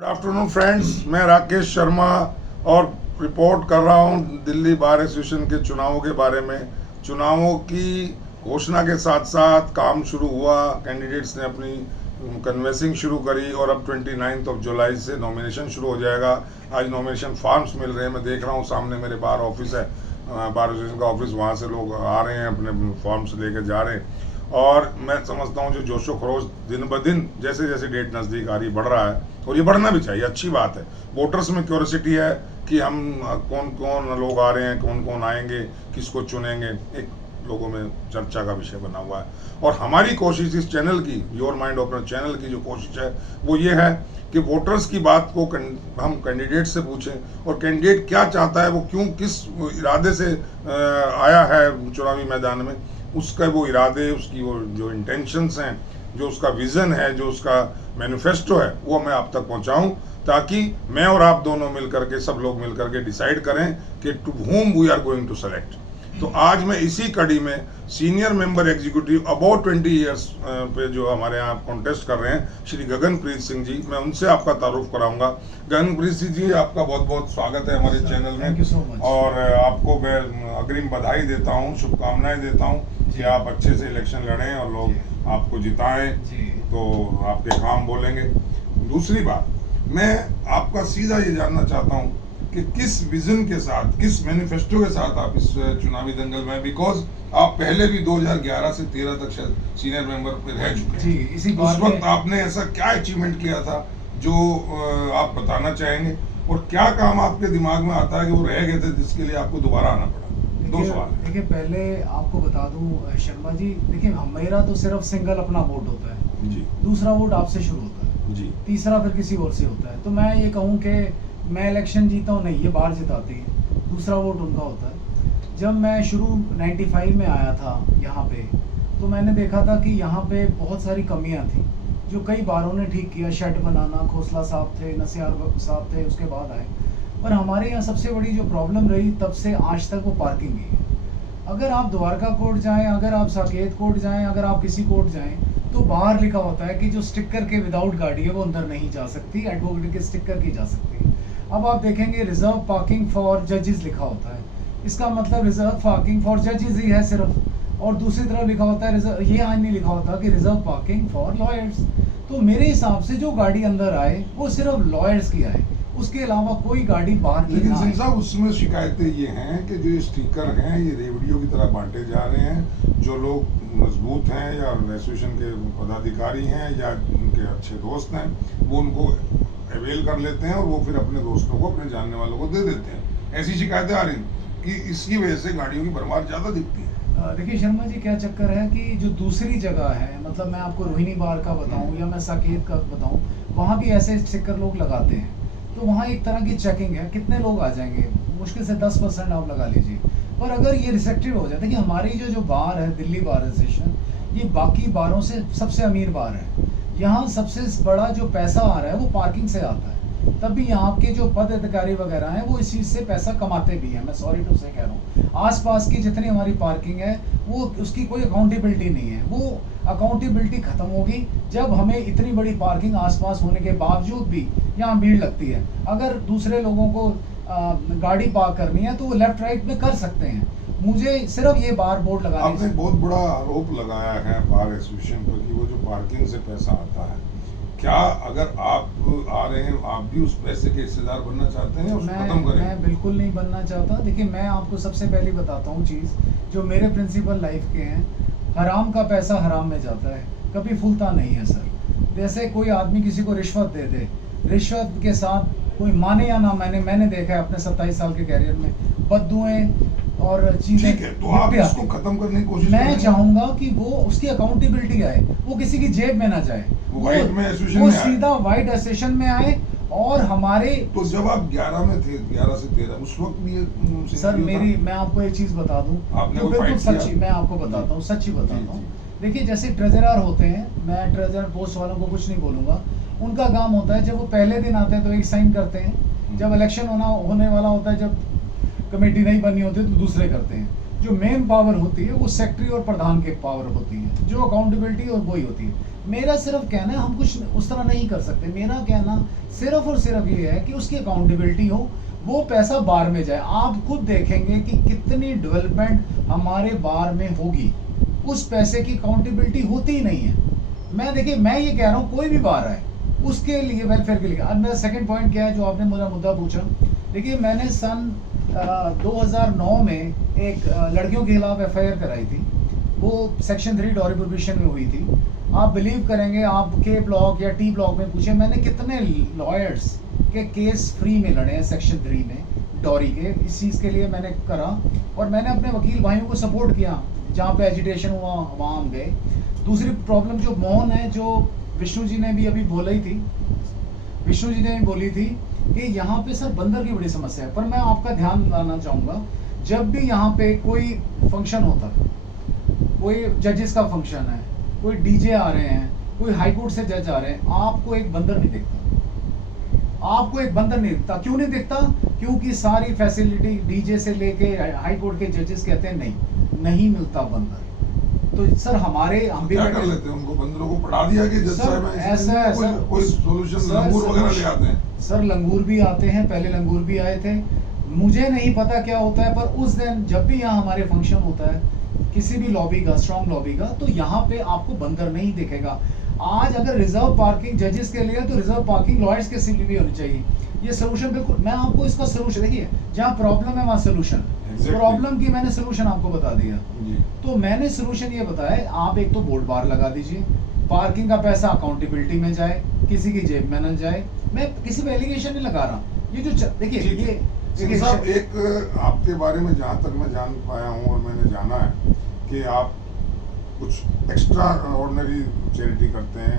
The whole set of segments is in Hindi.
गुड आफ्टरनून फ्रेंड्स, मैं राकेश शर्मा और रिपोर्ट कर रहा हूं दिल्ली बार एसोसिएशन के चुनावों के बारे में। चुनावों की घोषणा के साथ साथ काम शुरू हुआ, कैंडिडेट्स ने अपनी कन्वेंसिंग शुरू करी और अब 29 जुलाई से नॉमिनेशन शुरू हो जाएगा। आज नॉमिनेशन फॉर्म्स मिल रहे हैं, मैं देख रहा हूं सामने मेरे बार ऑफिस है, बार एसोसिएशन का ऑफिस, वहाँ से लोग आ रहे हैं, अपने फॉर्म्स लेकर जा रहे हैं। और मैं समझता हूँ जो जोशो खरोश दिन ब दिन जैसे जैसे डेट नज़दीक आ रही बढ़ रहा है, और ये बढ़ना भी चाहिए, अच्छी बात है। वोटर्स में क्यूरियोसिटी है कि हम कौन कौन लोग आ रहे हैं, कौन कौन आएंगे, किसको चुनेंगे, एक लोगों में चर्चा का विषय बना हुआ है। और हमारी कोशिश इस चैनल की, योर माइंड ओपनर चैनल की जो कोशिश है वो ये है कि वोटर्स की बात को हम कैंडिडेट से पूछें, और कैंडिडेट क्या चाहता है, वो क्यों किस इरादे से आया है चुनावी मैदान में, उसका वो इरादे, उसकी वो जो इंटेंशंस हैं, जो उसका विज़न है, जो उसका मैनिफेस्टो है, वो मैं आप तक पहुंचाऊं, ताकि मैं और आप दोनों मिलकर के, सब लोग मिलकर के डिसाइड करें कि to whom we are going to select. तो आज मैं इसी कड़ी में senior member executive about 20 years पे जो हमारे यहाँ कॉन्टेस्ट कर रहे हैं, श्री गगनप्रीत सिंह जी, मैं उनसे आपका तारुफ कराऊंगा। गगनप्रीत सिंह जी, आपका बहुत बहुत स्वागत है हमारे चैनल में, और आपको मैं अग्रिम बधाई देता हूँ, शुभकामनाएं देता हूँ कि आप अच्छे से इलेक्शन लड़ें और लोग आपको जिताएं, तो आपके काम बोलेंगे। दूसरी बात, मैं आपका सीधा ये जानना चाहता हूँ कि किस विजन के साथ, किस मैनिफेस्टो के साथ आप इस चुनावी दंगल में, बिकॉज आप पहले भी 2011 से 13 तक शायद सीनियर मेंबर पे रह चुके हैं, इसी उस वक्त आपने ऐसा क्या अचीवमेंट किया था जो आप बताना चाहेंगे, और क्या काम आपके दिमाग में आता है कि वो रह गए थे जिसके लिए आपको दोबारा आना पड़ा? दो सवाल। देखिए, पहले आपको बता दूं शर्मा जी, देखिए मेरा तो सिर्फ सिंगल अपना वोट होता है जी, दूसरा वोट आपसे शुरू होता है जी, तीसरा फिर किसी और से होता है। तो मैं ये कहूँ कि मैं इलेक्शन जीता हूँ नहीं, ये बाहर जिताती है, दूसरा वोट उनका होता है। जब मैं शुरू 95 में आया था यहाँ पे, तो मैंने देखा था कि यहाँ पे बहुत सारी कमियाँ थी जो कई बारों ने ठीक किया। शेड बनाना, खोसला साहब थे, नसियार साहब थे, उसके बाद आए। पर हमारे यहाँ सबसे बड़ी जो प्रॉब्लम रही तब से आज तक, वो पार्किंग ही है। अगर आप द्वारका कोर्ट जाएं, अगर आप साकेत कोर्ट जाएं, अगर आप किसी कोर्ट जाएं, तो बाहर लिखा होता है कि जो स्टिकर के विदाउट गाड़ी है वो अंदर नहीं जा सकती, एडवोकेट के स्टिकर की जा सकती है। अब आप देखेंगे रिजर्व पार्किंग फॉर जजेस लिखा होता है, इसका मतलब रिजर्व पार्किंग फॉर जजेस ही है सिर्फ, और दूसरी तरफ लिखा होता है रिजर्व, ये आज नहीं लिखा होता कि रिजर्व पार्किंग फॉर लॉयर्स। तो मेरे हिसाब से जो गाड़ी अंदर आए वो सिर्फ लॉयर्स की आए, उसके अलावा कोई गाड़ी बाहर की। लेकिन सिंह साहब, उसमें शिकायतें ये हैं कि जो स्टिकर हैं ये रेवड़ियों की तरह बांटे जा रहे हैं। जो लोग मजबूत हैं या एसोसिएशन के पदाधिकारी हैं या उनके अच्छे दोस्त हैं, वो उनको अवेल कर लेते हैं और वो फिर अपने दोस्तों को, अपने जानने वालों को दे देते हैं। ऐसी शिकायतें आ रही कि इसकी वजह से गाड़ियों की भरमार ज़्यादा दिखती है। देखिए शर्मा जी, क्या चक्कर है कि जो दूसरी जगह है, मतलब मैं आपको रोहिणी बार का बताऊं या मैं साकेत का बताऊं, वहाँ भी ऐसे स्टिकर लोग लगाते हैं। तो वहाँ एक तरह की चेकिंग है, कितने लोग आ जाएंगे, मुश्किल से 10% आप लगा लीजिए। पर अगर ये रिस्ट्रिक्टेड हो जाता है कि हमारी जो बार है, दिल्ली बार एसोसिएशन, ये बाकी बारों से सबसे अमीर बार है। यहाँ सबसे बड़ा जो पैसा आ रहा है वो पार्किंग से आता है, तभी यहाँ के जो पद अधिकारी वगैरह हैं वो इस चीज़ से पैसा कमाते भी हैं। मैं सॉरी टू से कह रहा हूँ, आसपास की जितनी हमारी पार्किंग है वो, उसकी कोई अकाउंटेबिलिटी नहीं है। वो अकाउंटेबिलिटी खत्म होगी जब हमें इतनी बड़ी पार्किंग आसपास होने के बावजूद भी यहाँ भीड़ लगती है। अगर दूसरे लोगों को गाड़ी पार्क करनी है तो वो लेफ्ट राइट में कर सकते हैं। मुझे सिर्फ ये बार बोर्ड लगाने, आपने बहुत बड़ा आरोप लगाया है बार एसोसिएशन पर कि वो जो पार्किंग से पैसा आता है, क्या अगर आप आ रहे हैं, आप भी उस पैसे के हिस्सेदार बनना चाहते हैं? उसको खत्म करें। मैं बिल्कुल नहीं बनना चाहता। देखिए, मैं आपको सबसे पहले बताता हूँ चीज़ जो मेरे प्रिंसिपल लाइफ के हैं। हराम का पैसा हराम में जाता है, कभी फूलता नहीं है सर। जैसे कोई आदमी किसी को रिश्वत दे दे, रिश्वत के साथ कोई माने या ना माने, मैंने देखा है अपने 27 साल के कैरियर में बददुएं और चीजें। तो आप इसको खत्म करने की कोशिश मैं चाहूंगा कि वो, उसकी अकाउंटेबिलिटी आए, वो किसी की जेब में ना जाए, वो सीधा व्हाइट एसोसिएशन में आए। और हमारे तो जब आप 11 में थे, 11 से 13, उस वक्त भी ये सर, मैं आपको एक चीज बता दूं, बिल्कुल सच्ची, मैं आपको बताता हूँ, सच्ची बताता हूँ। देखिए, जैसे ट्रेजरर होते हैं, मैं ट्रेजर पोस्ट वालों को कुछ नहीं बोलूंगा, उनका काम होता है जब वो पहले दिन आते हैं तो एक साइन करते हैं, जब इलेक्शन होने वाला होता है, जब कमेटी नहीं बनी होती तो दूसरे करते हैं। जो मेन पावर होती है वो सेक्रेटरी और प्रधान के पावर होती है, जो अकाउंटेबिलिटी और वही होती है। मेरा सिर्फ कहना है, हम कुछ उस तरह नहीं कर सकते। मेरा कहना सिर्फ और सिर्फ ये है कि उसकी अकाउंटेबिलिटी हो, वो पैसा बार में जाए। आप खुद देखेंगे कि कितनी डेवलपमेंट हमारे बार में होगी, उस पैसे की अकाउंटेबिलिटी होती ही नहीं है। मैं देखिए, मैं ये कह रहा हूँ कोई भी बार आए उसके लिए वेलफेयर के लिए। अब मेरा सेकंड पॉइंट क्या है जो आपने मेरा मुद्दा पूछा, देखिए मैंने सन 2009 में एक लड़कियों के खिलाफ FIR कराई थी, वो सेक्शन 3 डॉरी प्रोहिबिशन में हुई थी। आप बिलीव करेंगे, आप के ब्लॉक या टी ब्लॉक में पूछे, मैंने कितने लॉयर्स के केस फ्री में लड़े हैं सेक्शन 3 में डॉरी के। इस चीज़ के लिए मैंने करा और मैंने अपने वकील भाइयों को सपोर्ट किया, जहाँ पे एजिटेशन हुआ वहाँ हम गए। दूसरी प्रॉब्लम जो मौन है, जो विष्णु जी ने भी अभी बोली थी, विष्णु जी ने भी बोली थी कि यहाँ पे सर बंदर की बड़ी समस्या है। पर मैं आपका ध्यान लाना चाहूँगा, जब भी यहाँ पे कोई फंक्शन होता है, कोई जजेस का फंक्शन है, कोई डीजे आ रहे हैं, कोई हाई कोर्ट से जज आ रहे हैं, आपको एक बंदर नहीं दिखता। आपको एक बंदर नहीं दिखता। क्यों नहीं दिखता? क्योंकि सारी फैसिलिटी डीजे से लेके हाई कोर्ट के जजेस कहते हैं नहीं मिलता बंदर। तो सर हमारे हम भी क्या कर लेते हैं, उनको बंदरों को पढ़ा दिया कि जज साहब ऐसा है सर, कोई सॉल्यूशन लंगूर वगैरह ले आते हैं। सर लंगूर भी आते हैं, पहले लंगूर भी आए थे, मुझे नहीं पता क्या होता है। पर उस दिन जब भी यहाँ हमारे फंक्शन होता है किसी भी लॉबी का, स्ट्रॉन्ग लॉबी का, तो यहाँ पे आपको बंदर नहीं दिखेगा। आज अगर रिजर्व पार्किंग जजेस के लिए, तो रिजर्व पार्किंग लॉयर्स के लिए भी होनी चाहिए। ये सोल्यूशन बिल्कुल, मैं आपको इसका सोल्यूशन, देखिए जहाँ प्रॉब्लम है वहाँ सोल्यूशन। प्रॉब्लम की मैंने सोल्यूशन आपको बता दिया। तो मैंने सोल्यूशन ये बताया, आप एक तो बोर्ड बार लगा दीजिए, पार्किंग का पैसा अकाउंटेबिलिटी में जाए, किसी की जेब में न जाए। मैं किसी पे एलिगेशन नहीं लगा रहा। ये जो देखिए ये साहब, एक आपके बारे में जहाँ तक मैं जान पाया हूँ और मैंने जाना है कि आप कुछ एक्स्ट्रा ऑर्डिनरी चैरिटी करते हैं,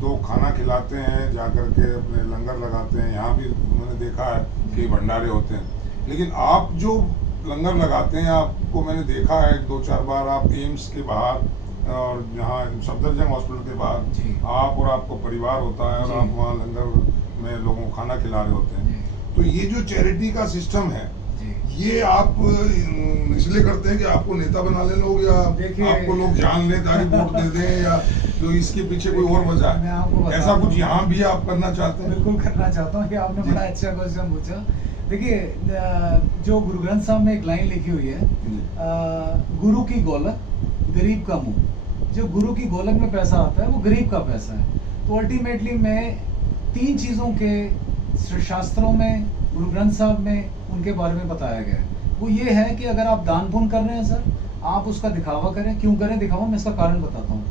2 खाना खिलाते हैं, जा कर के अपने लंगर लगाते हैं। यहाँ भी मैंने देखा है कि भंडारे होते हैं, लेकिन आप जो लंगर लगाते हैं, आपको मैंने देखा है 2-4 बार आप एम्स के बाहर और यहाँ सफदरजंग हॉस्पिटल के बाहर आप और आपको परिवार होता है और आप वहाँ लंगर में लोगों को खाना खिला रहे होते हैं। तो ये जो चैरिटी का सिस्टम है, ये आप इसलिए करते हैं कि आपको नेता बना ले लोग, या आपको लोग जान ले, तारी वोट दे दें, या तो इसके पीछे कोई और वजह है? ऐसा कुछ यहाँ भी आप करना चाहते हैं? बिल्कुल करना चाहता हूँ। ये आपने बड़ा अच्छा क्वेश्चन पूछा। देखिए, जो गुरु ग्रंथ साहब में एक लाइन लिखी हुई है, गुरु की गोलक गरीब का मुंह। जो गुरु की गोलक में पैसा आता है वो गरीब का पैसा है। तो अल्टीमेटली मैं 3 चीज़ों के शास्त्रों में, गुरु ग्रंथ साहब में उनके बारे में बताया गया है। वो ये है कि अगर आप दान पुण्य कर रहे हैं सर, आप उसका दिखावा करें। क्यों करें दिखावा? मैं इसका कारण बताता हूँ।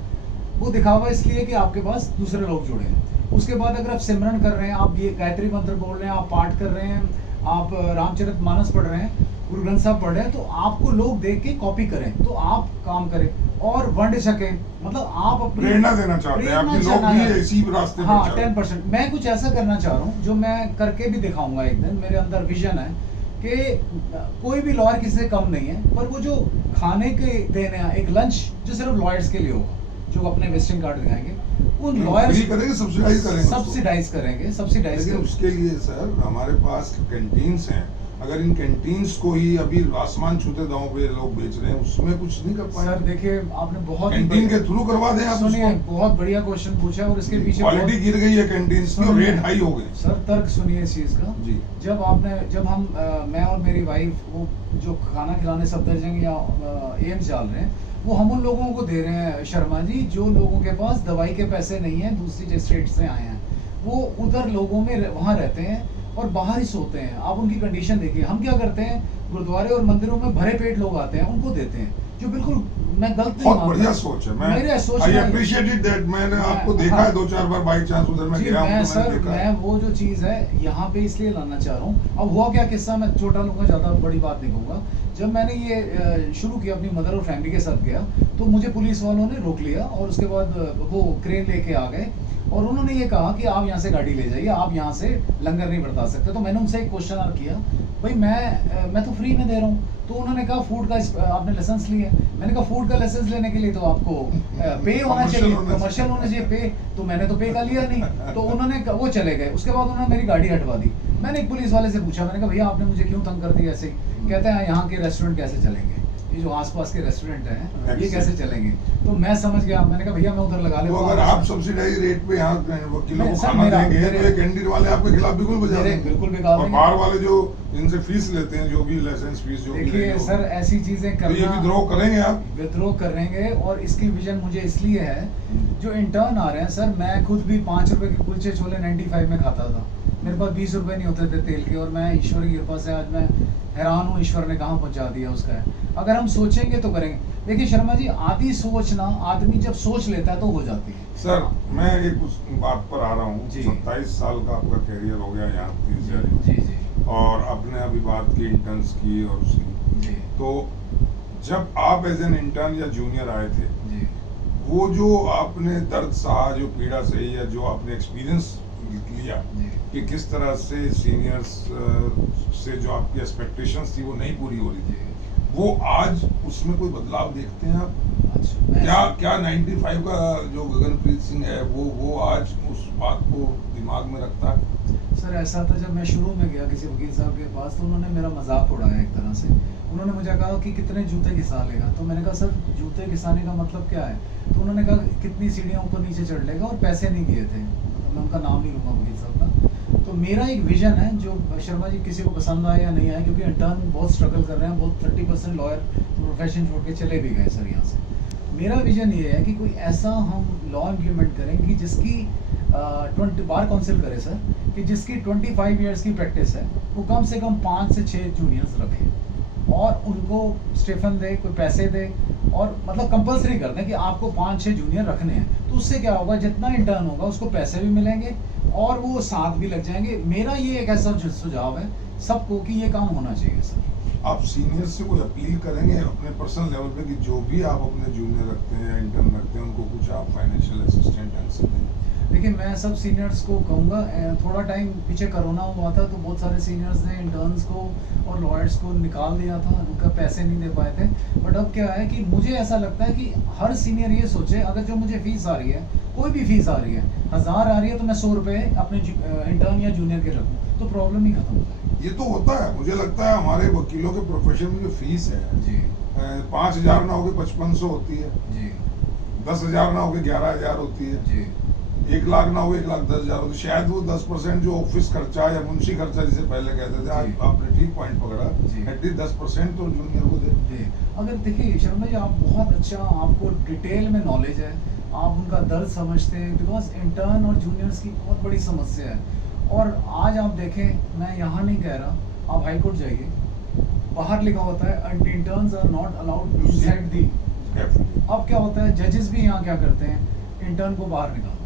वो दिखावा इसलिए कि आपके पास दूसरे लोग जुड़े हैं। उसके बाद अगर आप सिमरन कर रहे हैं, आप ये गायत्री मंत्र बोल रहे हैं, आप पाठ कर रहे हैं, आप रामचरितमानस पढ़ रहे हैं, गुरु ग्रंथ साहब पढ़ रहे हैं, तो आपको लोग देख के कॉपी करें, तो आप काम करें और वंड सकें। मतलब आप अपनी प्रेरणा देना चाहते हैं, आपके लोग भी इसी रास्ते पे। हाँ, 10%। मैं कुछ ऐसा करना चाह रहा हूँ जो मैं करके भी दिखाऊंगा एक दिन। मेरे अंदर विजन है कि कोई भी लॉयर किसी से कम नहीं है, पर वो जो खाने के देने एक लंच जो सिर्फ लॉयर्स के लिए होगा, जो अपने विजिटिंग कार्ड दिखाएंगे, उन लॉयर्स करेंगे, सब्सिडाइज करेंगे। उसके लिए सर हमारे पास कैंटीन्स हैं, अगर इन कैंटीन्स को ही अभी आसमान छूते दांव पे लोग बेच रहे हैं, उसमें कुछ नहीं कर पाए। सर देखिए, आपने बहुत कैंटीन के थ्रू करवा दें आप। सुनिए, बहुत बढ़िया क्वेश्चन पूछा और इसके पीछे क्वालिटी गिर गई है कैंटीन्स की और रेट हाई हो गए। सर तर्क सुनिए इस चीज का जी। जब हम मैं और मेरी वाइफ वो जो खाना खिलाने सफदरजंग या एम्स डाल रहे हैं, वो हम उन लोगों को दे रहे हैं शर्मा जी, जो लोगों के पास दवाई के पैसे नहीं है, दूसरी स्टेट से आए हैं, वो उधर लोगों में वहाँ रहते हैं और बाहर ही सोते हैं। आप उनकी कंडीशन देखिए। हम क्या करते हैं, गुरुद्वारे और मंदिरों में भरे पेट लोग आते हैं, उनको देते हैं, जो बिल्कुल मैं गलत नहीं मानता। बढ़िया सोच है। मेरे सोच आई अप्रिशिएट इट दैट मैंने आपको देखा है 2-4 बार बाई चांस उधर में गया हूं, तो मैंने देखा। मैं वो जो चीज़ है यहाँ पे इसलिए लाना चाह रहा हूँ। अब हुआ क्या किस्सा, मैं छोटा लूँगा, ज़्यादा बड़ी बात नहीं कहूँगा। जब मैंने ये शुरू किया, अपनी मदर और फैमिली के साथ गया, तो मुझे पुलिस वालों ने रोक लिया और उसके बाद वो क्रेन लेके आ गए और उन्होंने ये कहा कि आप यहाँ से गाड़ी ले जाइए, आप यहाँ से लंगर नहीं बरता सकते। तो मैंने उनसे एक क्वेश्चन किया, भाई मैं तो फ्री में दे रहा हूँ। तो उन्होंने कहा फूड का आपने लाइसेंस लिया। मैंने कहा फूड का लाइसेंस लेने के लिए तो आपको पे होना चाहिए, कमर्शियल होना चाहिए पे। तो मैंने तो पे का लिया नहीं। तो उन्होंने वो चले गए। उसके बाद उन्होंने मेरी गाड़ी हटवा दी। मैंने एक पुलिस वाले से पूछा, मैंने कहा भैया आपने मुझे क्यों तंग कर दिया ऐसे? कहते हैं यहाँ के रेस्टोरेंट कैसे चलेंगे, ये जो आसपास के रेस्टोरेंट हैं ये Excellent. कैसे चलेंगे? तो मैं समझ गया, मैंने कहा भैया मैं उधर लगा तो लेता हूँ। अगर आप सब्सिडाइज रेट पे यहाँ वकीलों नहीं, को सर, खाना मेरा- देंगे तो मेरे- ये कैंटीन वाले आपके खिलाफ बिल्कुल बजा मेरे देंगे। बिल्कुल बिगाड़ और देंगे। बाहर वाले जो इनसे फीस लेते हैं, जो भी लाइसेंस फीस जो भी देखिए रहेगी सर, ऐसी चीजें तो ये करना विद्रोह करेंगे आप? विद्रोह करेंगे। और इसकी विजन मुझे इसलिए है, जो इंटर्न आ रहे हैं सर, मैं खुद भी 5 रुपए के कुलचे छोले 95 में खाता था, मेरे पास 20 रुपए नहीं होते थे तेल के, और मैं ईश्वर की कृपा से आज मैं हैरान हूँ ईश्वर ने कहाँ पहुँचा दिया उसका। अगर हम सोचेंगे तो करेंगे। देखिए शर्मा जी, आदि सोचना, आदमी जब सोच लेता है तो हो जाती है। सर मैं एक उस बात पर आ रहा हूँ, जी। 27 साल का आपका कैरियर हो गया यहाँ 30 जी साल, जी और आपने अभी बात की इंटर्न्स की और उसकी, जी तो जब आप एज एन इंटर्न या जूनियर आए थे, जी वो जो आपने दर्द सहा, जो पीड़ा सही, या जो आपने एक्सपीरियंस लिया जी कि किस तरह से सीनियर्स से जो आपकी एक्सपेक्टेशंस थी वो नहीं पूरी हो रही थी, जी। वो आज उसमें कोई बदलाव देखते हैं आप? अच्छा, मैं क्या 95 का जो गगनप्रीत सिंह है वो आज उस बात को दिमाग में रखता है? सर ऐसा था, जब मैं शुरू में गया किसी वकील साहब के पास तो उन्होंने मेरा मजाक उड़ाया एक तरह से। उन्होंने मुझे कहा कि कितने जूते घिसा लेगा, तो मैंने कहा सर जूते घिसाने का मतलब क्या है? तो उन्होंने कहा कितनी सीढ़ियाँ ऊपर नीचे चढ़ लेगा, और पैसे नहीं दिए थे, तो मैं उनका नाम नहीं लूँगा वकील साहब का। तो मेरा एक विजन है, जो शर्मा जी किसी को पसंद आए या नहीं आए, क्योंकि इंटर्न बहुत स्ट्रगल कर रहे हैं, बहुत 30% लॉयर प्रोफेशन छोड़ के चले भी गए सर यहाँ से। मेरा विजन ये है कि कोई ऐसा हम लॉ इम्प्लीमेंट करें कि जिसकी 20 बार काउंसिल करे सर, कि जिसकी 25 ईयर्स की प्रैक्टिस है, वो कम से कम 5 से 6 जूनियर्स रखे, और उनको स्टेफन दे, कोई पैसे दे, और मतलब कंपलसरी कर दें कि आपको 5-6 जूनियर रखने हैं। तो उससे क्या होगा, जितना इंटर्न होगा उसको पैसे भी मिलेंगे और वो साथ भी लग जाएंगे। मेरा ये एक ऐसा सुझाव है सबको कि ये काम होना चाहिए सर। आप सीनियर से कोई अपील करेंगे अपने पर्सनल लेवल पे कि जो भी आप अपने जूनियर रखते हैं, इंटर्न रखते हैं, उनको कुछ आप फाइनेंशियल असिस्टेंट ऐसे दें? देखिए मैं सब सीनियर्स को कहूँगा, थोड़ा टाइम पीछे कोरोना हुआ था तो बहुत सारे सीनियर्स ने इंटर्न्स को और लॉयर्स को निकाल दिया था, उनका पैसे नहीं दे पाए थे। बट अब क्या है कि मुझे ऐसा लगता है कि हर सीनियर ये सोचे, अगर जो मुझे फीस आ रही है, कोई भी फीस आ रही है, 1000 आ रही है, तो मैं 100 रुपये अपने इंटर्न या जूनियर के रखूँ, तो प्रॉब्लम ही खत्म हो जाएगी। ये तो होता है, मुझे लगता है हमारे वकीलों के प्रोफेशन में जो फीस है जी 5000 ना होगी 5500 होती है, जी 10,000 ना होगी 11,000 होती है, जी 1 लाख ना हो 1,10,000 होती है। शायद वो 10% जो ऑफिस खर्चा या मुंशी खर्चा जिसे पहले कहते थे, आज जी। आपने ठीक पॉइंट पकड़ा, जी। एटलीस्ट 10% तो जूनियर को दे। जी। अगर देखिए शर्मा जी, आप बहुत अच्छा, आपको डिटेल में नॉलेज है, आप उनका दर्द समझते हैं, बिकॉज इंटर्न और जूनियर्स की बहुत बड़ी समस्या है। और आज आप देखें, मैं यहाँ नहीं कह रहा, आप हाई कोर्ट जाइए, बाहर लिखा होता है interns are not allowed inside the. अब क्या होता है, जजेस भी यहाँ क्या करते हैं, इंटर्न को बाहर निकालते हैं।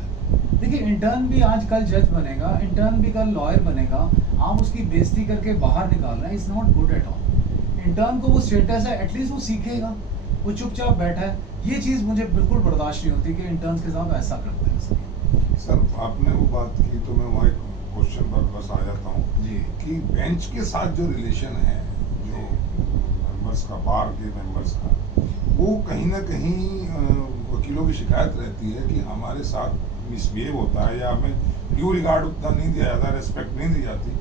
देखिए इंटर्न भी आज कल जज बनेगा, इंटर्न भी कल लॉयर बनेगा, आप उसकी बेइज्जती करके बाहर निकाल रहे हैं, is not good at all. Intern को वो स्टेटस है, एटलीस्ट वो सीखेगा, वो चुपचाप बैठा है। ये चीज़ मुझे बिल्कुल बर्दाश्त नहीं होती कि इंटर्न्स के साथ ऐसा करते हैं। सर आपने वो बात की तो मैं वहाँ एक क्वेश्चन पर बस आ जाता हूँ जी कि बेंच के साथ जो रिलेशन है, जो मेंबर्स का, बार के मेंबर्स का, वो कहीं ना कहीं वकीलों की शिकायत रहती है कि हमारे साथ मिसबिहेव होता है, या हमें ड्यू रिगार्ड उतना नहीं दिया जाता, रेस्पेक्ट नहीं दी जाती।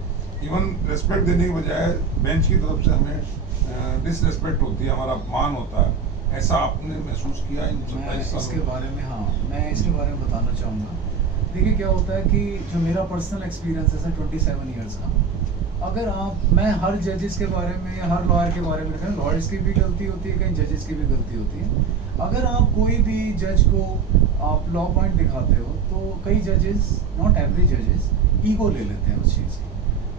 इवन रेस्पेक्ट देने के बजाय बेंच की तरफ से हमें डिसरेस्पेक्ट होती है, हमारा अपमान होता है। ऐसा आपने महसूस किया इन मैं 27 इसके सालों? बारे में, हाँ मैं इसके बारे में बताना चाहूँगा। देखिए क्या होता है कि जो मेरा पर्सनल एक्सपीरियंस है सर 27 ईयर्स का, अगर आप, मैं हर जजेस के बारे में या हर लॉयर के बारे में लिख रहा हूँ, लॉयर्स की भी गलती होती है, कहीं जजेस की भी गलती होती है। अगर आप कोई भी जज को आप लॉ पॉइंट दिखाते हो तो कई जजेस, नॉट एवरी जजेस, ईगो ले लेते हैं उस चीज़ की।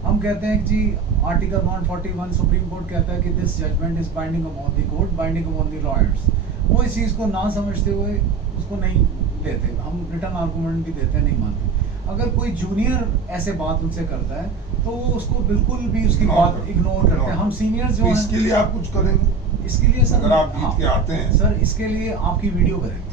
हम कहते हैं कि जी आर्टिकल 141 सुप्रीम कोर्ट कहता है कि this judgement is binding upon the court, binding upon the lawyers. वो इस चीज़ को ना समझते हुए उसको नहीं लेते, हम रिटर्न आर्गूमेंट भी देते हैं, नहीं मानते। अगर कोई जूनियर ऐसे बात उनसे करता है तो वो उसको बिल्कुल भी उसकी बात इग्नोर करते हैं। हम सीनियर्स जो तो हैं, इसके लिए आप कुछ करेंगे? इसके लिए सर, अगर आप जीत के आते हैं सर, इसके लिए आपकी वीडियो करेंगे।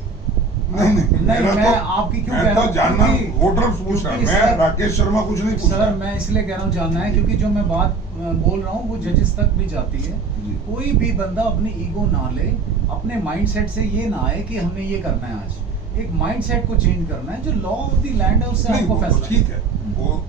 नहीं, मेरा मैं तो, आपकी क्यों मैं कह रहा तो हूँ, जानना, क्योंकि- वोटर पूछ रहा है, क्योंकि मैं सर- राकेश शर्मा कुछ नहीं पूछ सर रहा। मैं इसलिए कह रहा हूँ जानना है, क्योंकि जो मैं बात बोल रहा हूँ वो जजेस तक भी जाती है। जी। कोई भी बंदा अपनी ईगो ना ले, अपने माइंडसेट से ये ना आए कि हमने ये करना है। आज एक माइंडसेट को चेंज करना है, जो लॉ ऑफ द लैंड है उससे नहीं, आपको वो फैसला ठीक है, वो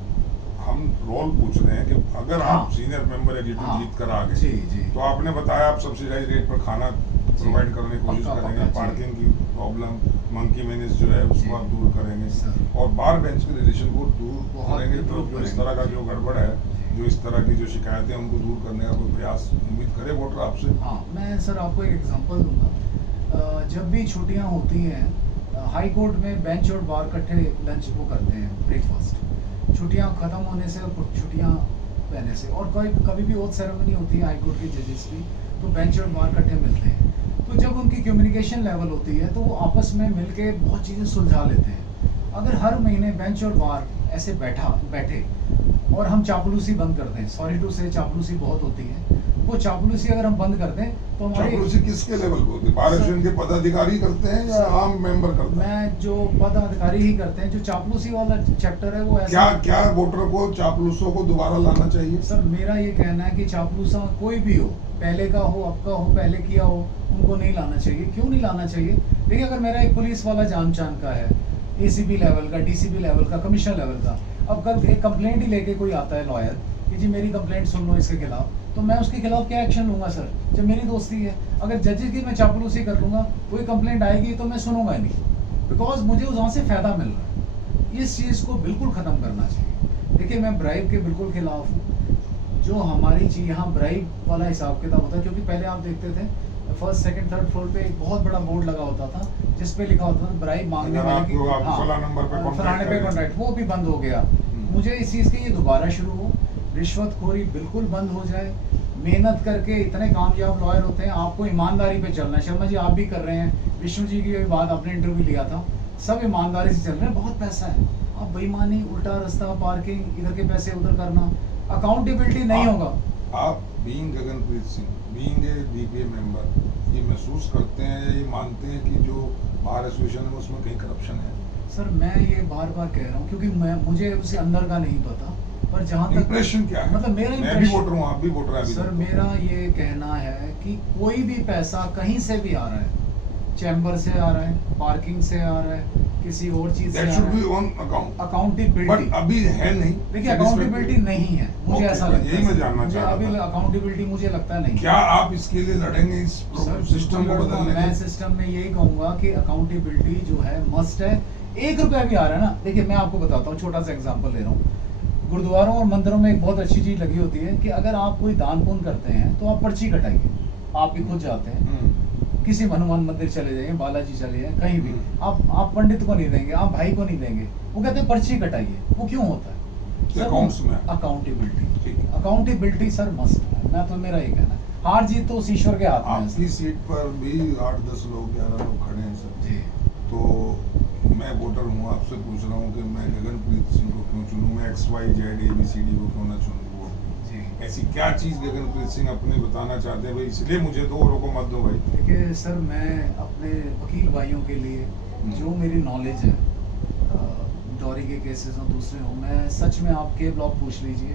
हम रोल पूछ रहे हैं कि अगर हाँ। आप सीनियर मेंबर एग्जीक्यूटिव हाँ। जीत कर आ जी गए जी तो आपने बताया आप सब्सिडाइज रेट पर खाना प्रोवाइड करने की कोशिश पक्का, करेंगे, पक्का, जी। पार्किंग की प्रॉब्लम, मंकी मैनेज जो है उसको जी। आप दूर करेंगे सर। और बार बेंच के रिलेशन को दूर बहुत करेंगे। तो improve जो इस करेंगे। तरह का जो गड़बड़ है, जी। जो इस तरह की जो शिकायतें हैं उनको दूर करने का कोई प्रयास उम्मीद करे वोटर आपसे। हाँ, मैं सर आपको एक एग्जांपल दूंगा। जब भी छुट्टियां होती हैं, हाई कोर्ट में बेंच और बार इकट्ठे लंच वो करते हैं, ब्रेकफास्ट, छुट्टियां खत्म होने से और कुछ छुट्टियां रहने से, और कभी भी ओथ सेरेमनी होती है हाई कोर्ट के जजेस की, तो बेंच और बार इकट्ठे मिलते हैं। तो जब उनकी कम्युनिकेशन लेवल होती है तो वो आपस में मिलके बहुत चीज़ें सुलझा लेते हैं। अगर हर महीने बेंच और बार ऐसे बैठे और हम चापलूसी बंद कर दें, सॉरी टू से चापलूसी बहुत होती है, वो चापलूसी अगर हम बंद कर दें तो हमारे चापलूसी किसके लेवल पे होती है? बार एसोसिएशन के पदाधिकारी करते हैं या आम मेंबर करते हैं? मैं जो पदाधिकारी ही करते हैं। जो चापलूसी वाला चैप्टर है वो क्या ऐसा क्या वोटर को चापलूसों को दोबारा लाना चाहिए? सर मेरा ये कहना है कि चापलूसा कोई भी हो, पहले का हो, अब का हो, पहले किया हो, उनको नहीं लाना चाहिए। क्यों नहीं लाना चाहिए? देखिए, अगर मेरा एक पुलिस वाला जान का है, एसीपी लेवल का, डीसीपी लेवल का, कमिश्नर लेवल का, अब कल एक कंप्लेंट ही लेके कोई आता है लॉयर कि जी मेरी कंप्लेंट सुन लो इसके खिलाफ, तो मैं उसके खिलाफ क्या एक्शन लूंगा सर? जब मेरी दोस्ती है, अगर जजेस की मैं चापलूसी कर लूंगा, कोई कंप्लेंट आएगी तो मैं सुनूंगा नहीं, बिकॉज मुझे वहाँ से फायदा मिल रहा है। इस चीज़ को बिल्कुल ख़त्म करना चाहिए। देखिए, मैं ब्राइब के बिल्कुल खिलाफ हूँ। जो हमारी चीज़ यहाँ ब्राइब वाला हिसाब किताब होता है, क्योंकि पहले आप देखते थे फर्स्ट सेकंड थर्ड फ्लोर पे एक बहुत बड़ा बोर्ड लगा होता था जिस पे लिखा होता था ब्राइब मांगने वाले की, फलाने पे कॉन्ट्रैक्ट, वो भी बंद हो गया। मुझे इस चीज़ की ये दोबारा शुरू हो, रिश्वतखोरी बिल्कुल बंद हो जाए। मेहनत करके इतने कामयाब लॉयर होते हैं, आपको ईमानदारी पे चलना है। शर्मा जी आप भी कर रहे हैं, विष्णु जी की भी बात आपने इंटरव्यू लिया था, सब ईमानदारी से चल रहे हैं। बहुत पैसा है, आप बेईमानी, उल्टा रास्ता, पार्किंग, इधर के पैसे उधर करना, अकाउंटेबिलिटी नहीं होगा। आप being Gaganpreet Singh, being a DPA member, ये महसूस करते हैं या ये मानते हैं कि जो बार एसोसिएशन है उसमें कहीं करप्शन है? सर मैं ये बार बार कह रहा हूँ क्योंकि मुझे उससे अंदर का नहीं पता, पर जहाँ तक इंप्रेशन क्या है? मतलब मेरा मैं भी वोटर हूँ, आप भी वोटर हैं अभी सर तक तो। मेरा ये कहना है कि कोई भी पैसा कहीं से भी आ रहा है, चैम्बर से आ रहा है, पार्किंग से आ रहा है, किसी और चीज से That आ should रहा be है, on account. अकाउंटेबिलिटी, बट अभी है नहीं। देखिए अकाउंटेबिलिटी नहीं है, मुझे Okay, ऐसा तो लगता है। यही मैं जानना मुझे चाह अभी रहा था। अकाउंटेबिलिटी मुझे लगता नहीं। क्या आप इसके लिए लड़ेंगे, इस सर, सिस्टम को बदलने मैं के? सिस्टम में यही कहूंगा कि अकाउंटेबिलिटी जो है मस्ट है। 1 रुपया भी आ रहा है ना, देखिए मैं आपको बताता हूँ, छोटा सा एग्जांपल ले रहा हूँ। गुरुद्वारों और मंदिरों में एक बहुत अच्छी चीज लगी होती है कि अगर आप कोई दान पुण्य करते हैं तो आप पर्ची कटाइए, आप भी खुद जाते हैं, किसी हनुमान मंदिर चले जाइए, बालाजी चले जाइए, कहीं भी आप पंडित को नहीं देंगे, आप भाई को नहीं देंगे, वो कहते हैं पर्ची कटाइए। वो क्यों होता है? अकाउंट्स में अकाउंटेबिलिटी, अकाउंटेबिलिटी सर मस्ट है। मैं तो मेरा ये कहना है, हार जीत तो उस ईश्वर के हाथ में है आपकी सीट पर भी 8-10 लोग 11 लोग खड़े हैं सर जी। तो मैं वोटर हूँ, आपसे पूछ रहा हूँ कि मैं गगनप्रीत सिंह को क्यों चुनूँ, मैं XYZ ABCD को क्यों ना चुनूँ? जी ऐसी क्या चीज गगनप्रीत सिंह अपने बताना चाहते हैं भाई, इसलिए मुझे दो औरों को मत दो भाई? देखिए सर, मैं अपने वकील भाइयों के लिए जो मेरी नॉलेज है, डॉरी के केसेस हो, दूसरे हो, मैं सच में आप के ब्लॉग पूछ लीजिए,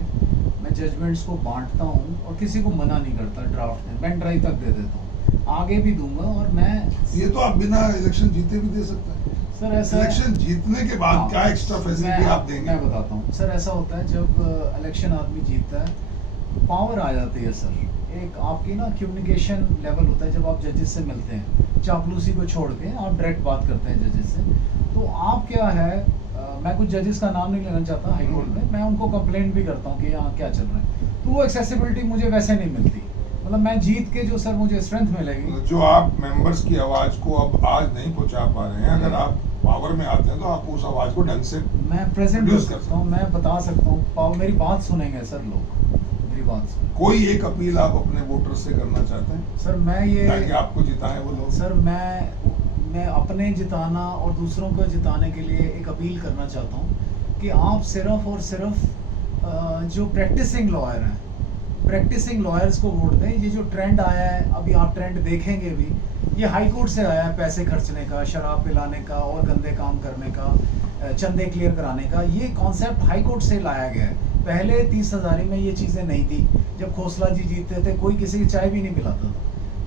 मैं जजमेंट्स को बांटता हूँ और किसी को मना नहीं करता। ड्राफ्ट में पेन ड्राइव तक दे देता हूँ, आगे भी दूंगा। और मैं ये तो आप बिना इलेक्शन जीते भी दे सकते हैं सर। ऐसा इलेक्शन जीतने के बाद क्या एक्स्ट्रा फैसिलिटी आप देंगे? मैं बताता हूँ सर, ऐसा होता है जब इलेक्शन आदमी जीतता है, पावर आ जाती है सर। एक आपकी ना कम्युनिकेशन लेवल होता है, जब आप जजेस से मिलते हैं, चापलूसी को छोड़ के आप डायरेक्ट बात करते हैं जजेस से, तो आप क्या है, मैं कुछ जजेस का नाम नहीं लेना चाहता हाई कोर्ट में, मैं उनको कंप्लेंट भी करता हूँ कि यहाँ क्या चल रहा है, तो वो एक्सेसिबिलिटी मुझे वैसे नहीं मिलती। मतलब मैं जीत के जो सर मुझे स्ट्रेंथ मिलेगी, जो आप मेंबर्स की आवाज को अब आज नहीं पहुंचा पा रहे हैं, अगर आप पावर में आते हैं तो आप उस आवाज को ढंग से मैं प्रेजेंट produce कर सकता हूँ, मैं बता सकता हूँ, मेरी बात सुनेंगे सर लोग, मेरी बात सुनेंगे। कोई एक अपील आप अपने वोटर से करना चाहते हैं सर मैं ये, ताकि आपको जिताएं वो लोग? सर मैं अपने जिताना और दूसरों को जिताने के लिए एक अपील करना चाहता हूँ कि आप सिर्फ और सिर्फ जो प्रैक्टिसिंग लॉयर हैं, प्रैक्टिसिंग लॉयर्स को वोट दें। ये जो ट्रेंड आया है, अभी आप ट्रेंड देखेंगे भी, ये हाई कोर्ट से आया है, पैसे खर्चने का, शराब पिलाने का और गंदे काम करने का, चंदे क्लियर कराने का। ये कॉन्सेप्ट हाई कोर्ट से लाया गया है। पहले 30,000 में ये चीज़ें नहीं थी। जब खोसला जी जीतते थे, कोई किसी की चाय भी नहीं पिलाता था।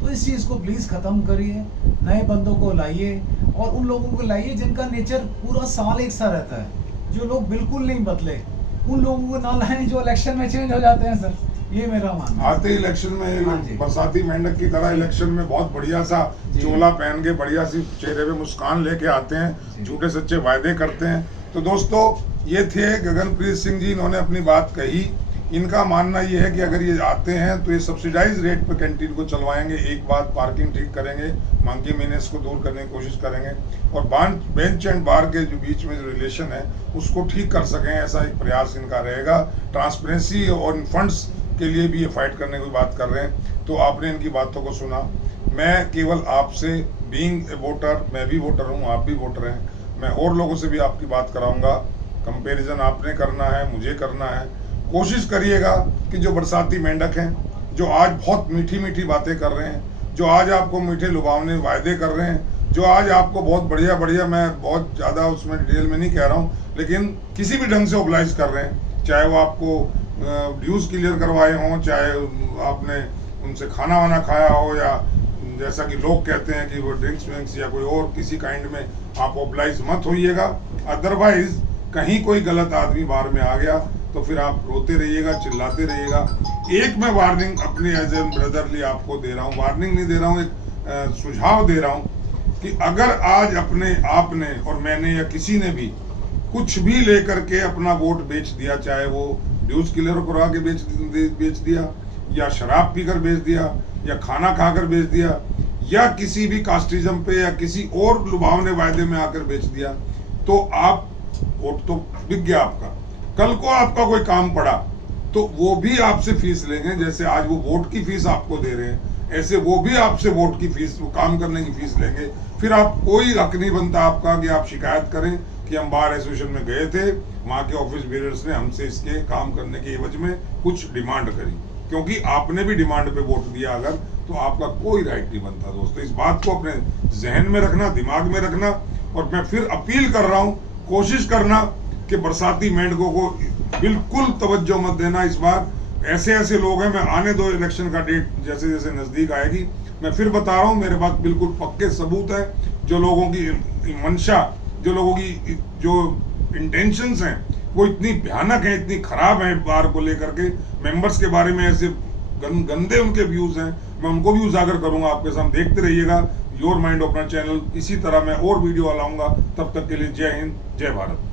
तो इस चीज़ को प्लीज़ ख़त्म करिए, नए बंदों को लाइए और उन लोगों को लाइए जिनका नेचर पूरा साल एक सा रहता है, जो लोग बिल्कुल नहीं बदले। उन लोगों को ना लाएं जो इलेक्शन में चेंज हो जाते हैं सर, ये मेरा मानना है। आते ही इलेक्शन में हाँ जी। बरसाती मेंढक की तरह इलेक्शन में बहुत बढ़िया सा जी। चोला पहन के बढ़िया सी चेहरे पे मुस्कान लेके आते हैं, जी। झूठे सच्चे वायदे करते हैं। तो दोस्तों ये थे गगनप्रीत सिंह जी, इन्होंने अपनी बात कही। इनका मानना ये है कि अगर ये आते हैं तो ये सब्सिडाइज रेट पर कैंटीन को चलवाएंगे। एक बात, पार्किंग ठीक करेंगे, मंकी मीनेस को दूर करने की कोशिश करेंगे और बेंच एंड बार के जो बीच में जो रिलेशन है उसको ठीक कर सकें, ऐसा एक प्रयास इनका रहेगा। ट्रांसपेरेंसी और इन फंड्स के लिए भी ये फाइट करने की बात कर रहे हैं। तो आपने इनकी बातों को सुना। मैं केवल आपसे, बीइंग ए वोटर, मैं भी वोटर हूँ, आप भी वोटर हैं, मैं और लोगों से भी आपकी बात कराऊंगा। कंपैरिजन आपने करना है, मुझे करना है। कोशिश करिएगा कि जो बरसाती मेंढक हैं, जो आज बहुत मीठी मीठी बातें कर रहे हैं, जो आज आपको मीठे लुभावने वायदे कर रहे हैं, जो आज आपको बहुत बढ़िया बढ़िया, मैं बहुत ज़्यादा उसमें डिटेल में नहीं कह रहा हूँ, लेकिन किसी भी ढंग से ओबलाइज कर रहे हैं, चाहे वो आपको ड्यूज क्लियर करवाए हों, चाहे आपने उनसे खाना वाना खाया हो, या जैसा कि लोग कहते हैं कि वो ड्रिंक्स विंक्स या कोई और किसी काइंड में आप ओबलाइज मत होइएगा। अदरवाइज कहीं कोई गलत आदमी बाहर में आ गया तो फिर आप रोते रहिएगा, चिल्लाते रहिएगा। एक मैं वार्निंग अपनी एज ए ब्रदरली आपको दे रहा हूँ, वार्निंग नहीं दे रहा हूँ, एक सुझाव दे रहा हूँ कि अगर आज अपने आपने और मैंने या किसी ने भी कुछ भी लेकर के अपना वोट बेच दिया, चाहे वो ड्यूज क्लियर करवा के बेच दिया, या शराब पीकर बेच दिया, या खाना खाकर बेच दिया, या किसी भी कास्टिज्म पे या किसी और लुभावने वायदे में आकर बेच दिया, तो आप वोट तो बिक गया आपका। कल को आपका कोई काम पड़ा तो वो भी आपसे फीस लेंगे। जैसे आज वो वोट की फीस आपको दे रहे हैं, ऐसे वो भी आपसे वोट की फीस, वो काम करने की फीस लेंगे। फिर आप कोई हक नहीं बनता आपका कि आप शिकायत करें कि हम बार एसोसिएशन में गए थे, वहाँ के ऑफिस बेयर्स ने हमसे इसके काम करने के एवज में कुछ डिमांड करी, क्योंकि आपने भी डिमांड पे वोट दिया अगर, तो आपका कोई राइट नहीं बनता। दोस्तों इस बात को अपने जहन में रखना, दिमाग में रखना। और मैं फिर अपील कर रहा हूँ, कोशिश करना कि बरसाती मेंढकों को बिल्कुल तवज्जो मत देना इस बार। ऐसे ऐसे लोग हैं, मैं आने दो इलेक्शन का डेट जैसे जैसे नजदीक आएगी। मैं फिर बता रहा हूँ, मेरे पास बिल्कुल पक्के सबूत है। जो लोगों की मंशा, जो लोगों की जो इंटेंशंस हैं वो इतनी भयानक है, इतनी खराब है बार को लेकर के, मेंबर्स के बारे में ऐसे गंदे उनके व्यूज हैं। मैं उनको भी उजागर करूंगा आपके सामने, देखते रहिएगा योर माइंड अपना चैनल। इसी तरह मैं और वीडियो लाऊंगा। तब तक के लिए जय हिंद, जय भारत।